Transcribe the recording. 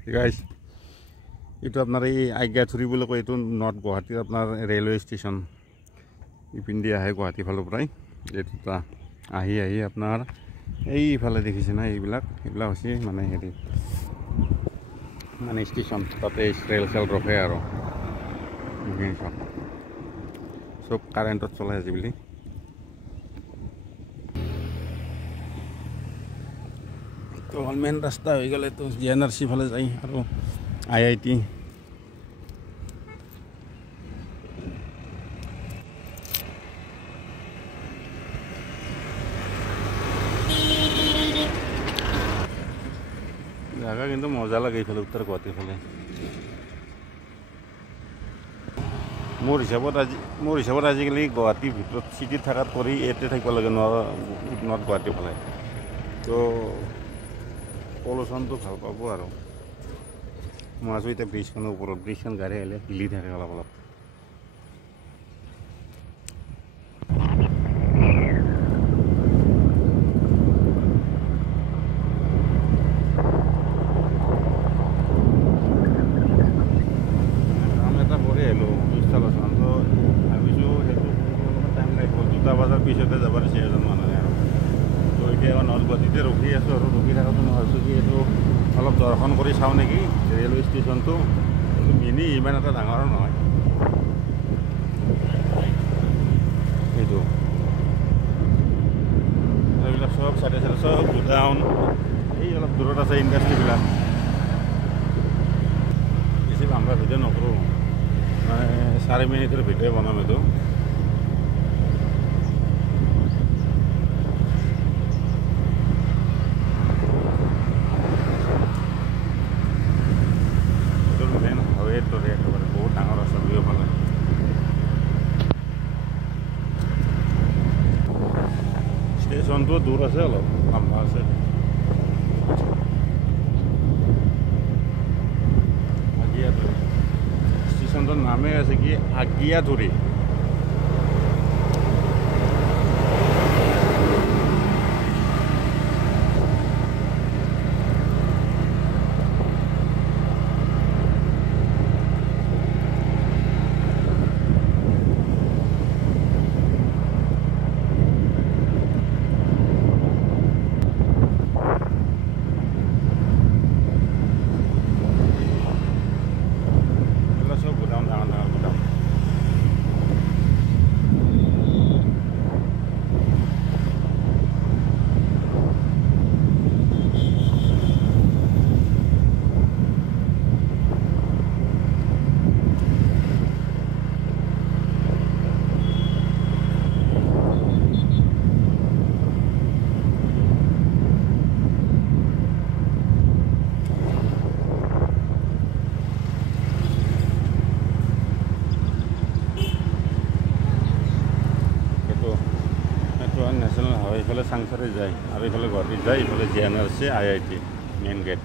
guys এইটো আপোনাৰ এই আজ্ঞাথুৰি বুলি কয় এইটো নৰ্থ গুৱাহাটীৰ আপোনাৰ ৰেলৱে ষ্টেচন ইপিনে আহে গুৱাহাটী ফালৰ পৰাই এইটো আহি আপোনাৰ এইফালে দেখিছে না এইবিলাক হৈছে মানে হেৰি মানে ষ্টেচন তাতে ৰেল চেল ৰখে আৰু চব কাৰেণ্টত চলাই আজিকালি তো মেইন ৰাস্তা হৈ গ'লে তো GNRC ফালে যায় আৰু IIT জায়গা কিন্তু মজা লাগে এইফালে উত্তৰ গুৱাহাটীৰ ফালে মোৰ হিচাপত আজিকালি গুৱাহাটীৰ ভিতৰত চিটিত থকাত কৰি ইয়াতে থাকিব লাগে নৰ্থ গুৱাহাটীৰ ফালে তো পলিউশ্যনটো ভাল পাব আৰু মই আছোঁ এতিয়া ব্ৰিজখনৰ ওপৰত ব্ৰিজখন গাড়ী আহিলে হিলি থাকে অলপ পিছতে যাব দিছে এজন মানুহে আৰু তো এতিয়া নৰ্থ গুৱাহাটীতে ৰখি আছোঁ আৰু ৰখি থাকোঁতে মই ভাবিছোঁ কি এইটো অলপ দৰ্শন কৰি চাওঁ নেকি ৰেলৱে ষ্টেচনটো মিনি ইমান এটা ডাঙৰ নহয় এইটো এইবিলাক চব চাইডে চব গোডাউন এই অলপ দূৰত আছে ইণ্ডাষ্ট্ৰিবিলাক বেছি ভাঙা ভিডিঅ' নকৰোঁ মানে 4 মিনিটৰ ভিডিঅ' বনাম এইটো বহুত ডাঙৰ আছে দুয়োফালে ষ্টেচনটো দূৰ আছে অলপ লম্বা আছে আগিয়াধুৰি ষ্টেচনটোৰ নামেই আছে কি আগিয়াধুৰি নেশ্যনেল হাইৱে এইফালে চাংচাৰি যায় আৰু এইফালে গুৱাহাটীত যায় এইফালে GNRC IIT মেইন গেট